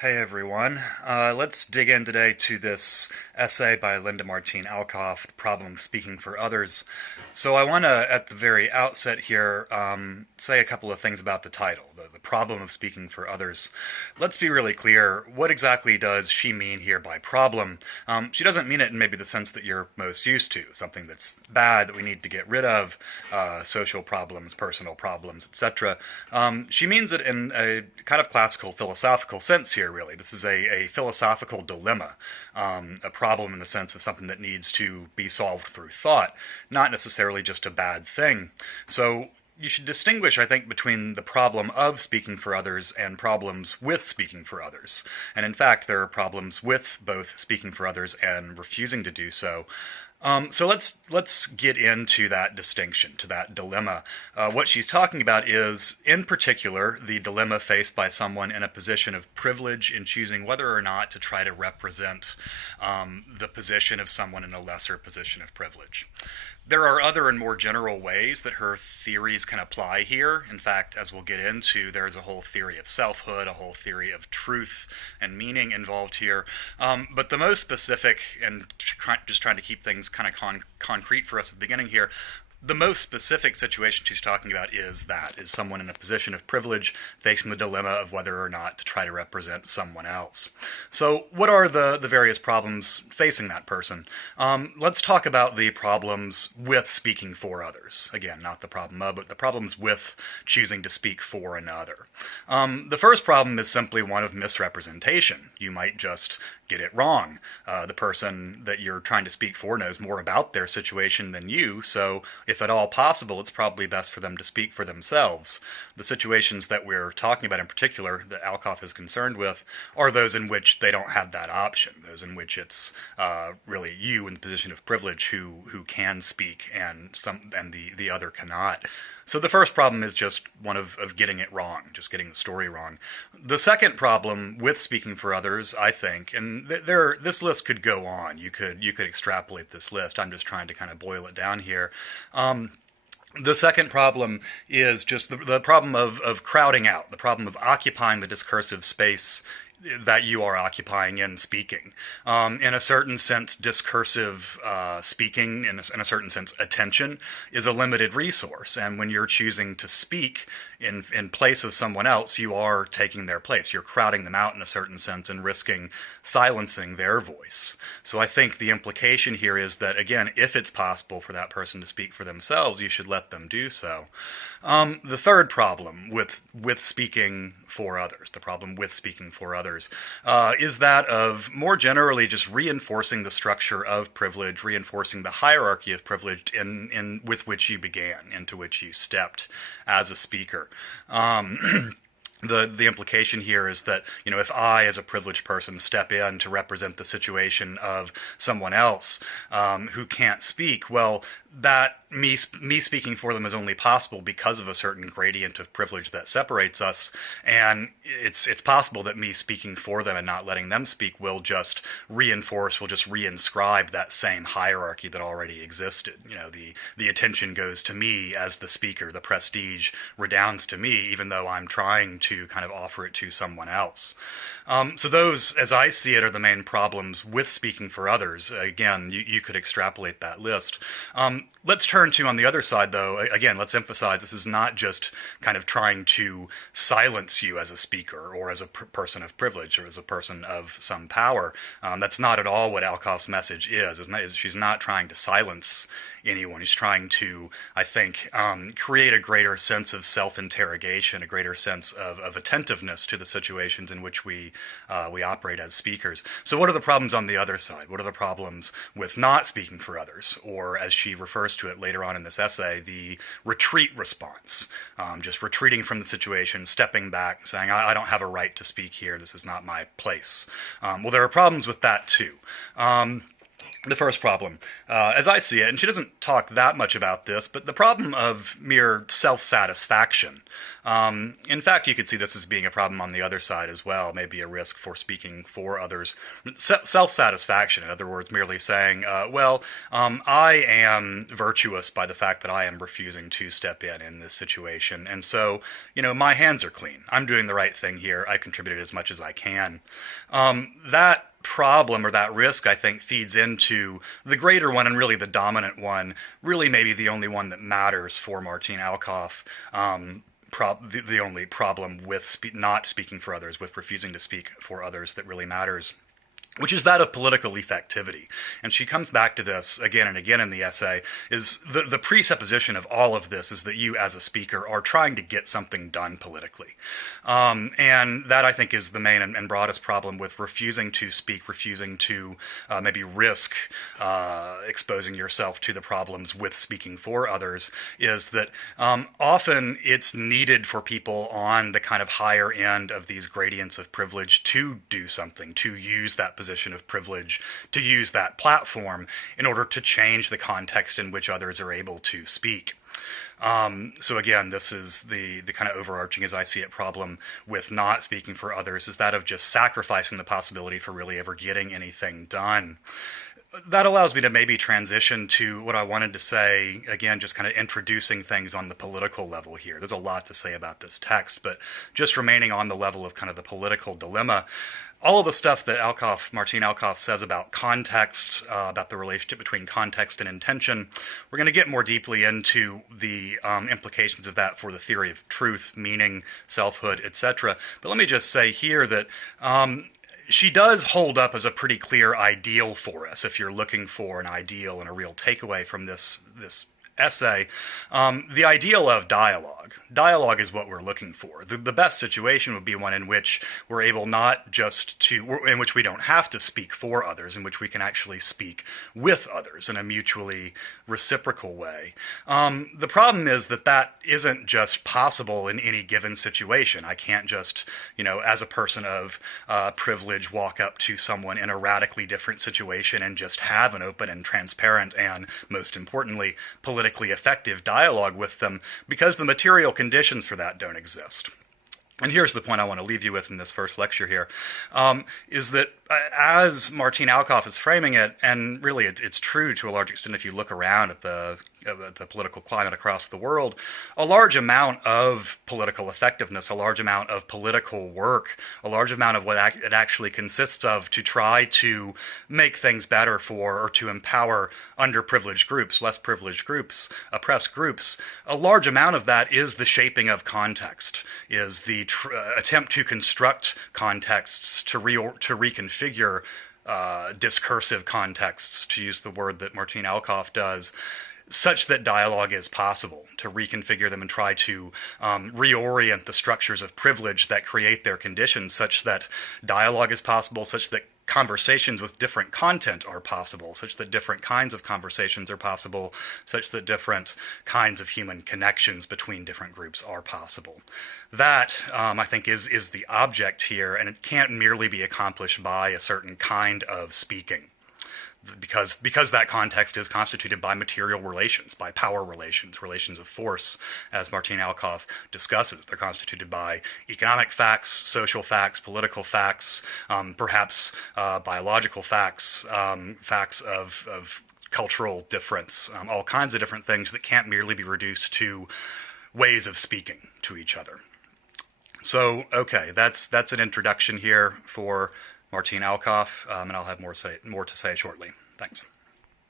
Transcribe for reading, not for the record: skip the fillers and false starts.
Hey everyone. Let's dig in today to this essay by Linda Martine Alcoff, The Problem of Speaking for Others. So I want to, at the very outset here, say a couple of things about the title, the Problem of Speaking for Others. Let's be really clear, what exactly does she mean here by problem? She doesn't mean it in maybe the sense that you're most used to, something that's bad that we need to get rid of, social problems, personal problems, etc. She means it in a kind of classical philosophical sense here, really. This is a philosophical dilemma, a problem in the sense of something that needs to be solved through thought, not necessarily just a bad thing. So you should distinguish, I think, between the problem of speaking for others and problems with speaking for others. And in fact, there are problems with both speaking for others and refusing to do so. So let's get into that distinction, to that dilemma. What she's talking about is, in particular, the dilemma faced by someone in a position of privilege in choosing whether or not to try to represent the position of someone in a lesser position of privilege. There are other and more general ways that her theories can apply here. In fact, as we'll get into, there's a whole theory of selfhood, a whole theory of truth and meaning involved here. But the most specific, and just trying to keep things kind of concrete for us at the beginning here, the most specific situation she's talking about is someone in a position of privilege facing the dilemma of whether or not to try to represent someone else. So what are the various problems facing that person? Let's talk about the problems with speaking for others. Again, not the problem of, but the problems with choosing to speak for another. The first problem is simply one of misrepresentation. You might just get it wrong. The person that you're trying to speak for knows more about their situation than you, so if at all possible, it's probably best for them to speak for themselves. The situations that we're talking about in particular, that Alcoff is concerned with, are those in which they don't have that option, those in which it's really you in the position of privilege who can speak and the other cannot. So the first problem is just one of getting it wrong, just getting the story wrong. The second problem with speaking for others, I think, and this list could go on. You could extrapolate this list. I'm just trying to kind of boil it down here. The second problem is just the problem of crowding out, the problem of occupying the discursive space that you are occupying in speaking. In a certain sense, discursive speaking, in a certain sense, attention, is a limited resource. And when you're choosing to speak in place of someone else, you are taking their place. You're crowding them out in a certain sense and risking silencing their voice. So I think the implication here is that, again, if it's possible for that person to speak for themselves, you should let them do so. The third problem with speaking for others, the problem with speaking for others, is that of more generally just reinforcing the structure of privilege, reinforcing the hierarchy of privilege with which you began, into which you stepped as a speaker. The implication here is that, if I, as a privileged person, step in to represent the situation of someone else who can't speak, well, that me speaking for them is only possible because of a certain gradient of privilege that separates us, and it's possible that me speaking for them and not letting them speak will just reinscribe that same hierarchy that already existed. The attention goes to me as the speaker, the prestige redounds to me, even though I'm trying to kind of offer it to someone else. So those, as I see it, are the main problems with speaking for others. Again, you could extrapolate that list. Let's turn to, on the other side, though, again, let's emphasize this is not just kind of trying to silence you as a speaker or as a person of privilege or as a person of some power. That's not at all what Alcoff's message is. She's not trying to silence anyone. He's trying to, I think, create a greater sense of self-interrogation, a greater sense of attentiveness to the situations in which we operate as speakers. So what are the problems on the other side? What are the problems with not speaking for others? Or, as she refers to it later on in this essay, the retreat response. Just retreating from the situation, stepping back, saying, I don't have a right to speak here. This is not my place. Well, there are problems with that too. The first problem, as I see it, and she doesn't talk that much about this, but the problem of mere self-satisfaction. In fact, you could see this as being a problem on the other side as well, maybe a risk for speaking for others. Self-satisfaction, in other words, merely saying, I am virtuous by the fact that I am refusing to step in this situation, and so, my hands are clean. I'm doing the right thing here. I contributed as much as I can. That problem or that risk, I think, feeds into the greater one and really the dominant one, really maybe the only one that matters for Martine Alcoff. The only problem with not speaking for others, with refusing to speak for others that really matters, which is that of political effectivity. And she comes back to this again and again in the essay, is the presupposition of all of this is that you as a speaker are trying to get something done politically. And that, I think, is the main and broadest problem with refusing to speak, refusing to maybe risk exposing yourself to the problems with speaking for others, is that often it's needed for people on the kind of higher end of these gradients of privilege to do something, to use that position of privilege, to use that platform in order to change the context in which others are able to speak. So again, this is the kind of overarching, as I see it, problem with not speaking for others, is that of just sacrificing the possibility for really ever getting anything done. That allows me to maybe transition to what I wanted to say, again, just kind of introducing things on the political level here. There's a lot to say about this text, but just remaining on the level of kind of the political dilemma. All of the stuff that Martine Alcoff says about context, about the relationship between context and intention, we're going to get more deeply into the implications of that for the theory of truth, meaning, selfhood, etc. But let me just say here that she does hold up as a pretty clear ideal for us, if you're looking for an ideal and a real takeaway from this essay, the ideal of dialogue. Dialogue is what we're looking for. The best situation would be one in which we're able not just to, in which we don't have to speak for others, in which we can actually speak with others in a mutually reciprocal way. The problem is that isn't just possible in any given situation. I can't just, as a person of privilege, walk up to someone in a radically different situation and just have an open and transparent and, most importantly, politically effective dialogue with them, because the material conditions for that don't exist. And here's the point I want to leave you with in this first lecture here, is that as Martine Alcoff is framing it, and really it's true to a large extent if you look around at the political climate across the world, a large amount of political effectiveness, a large amount of political work, a large amount of what it actually consists of to try to make things better for or to empower underprivileged groups, less privileged groups, oppressed groups, a large amount of that is the shaping of context, is the attempt to construct contexts, to reconfigure discursive contexts, to use the word that Martine Alcoff does, such that dialogue is possible, to reconfigure them and try to reorient the structures of privilege that create their conditions such that dialogue is possible, such that conversations with different content are possible, such that different kinds of conversations are possible, such that different kinds of human connections between different groups are possible. That, I think, is the object here, and it can't merely be accomplished by a certain kind of speaking. Because that context is constituted by material relations, by power relations, relations of force, as Martine Alcoff discusses. They're constituted by economic facts, social facts, political facts, perhaps biological facts, facts of cultural difference, all kinds of different things that can't merely be reduced to ways of speaking to each other. So, okay, that's an introduction here for Martine Alcoff, and I'll have more to say shortly. Thanks.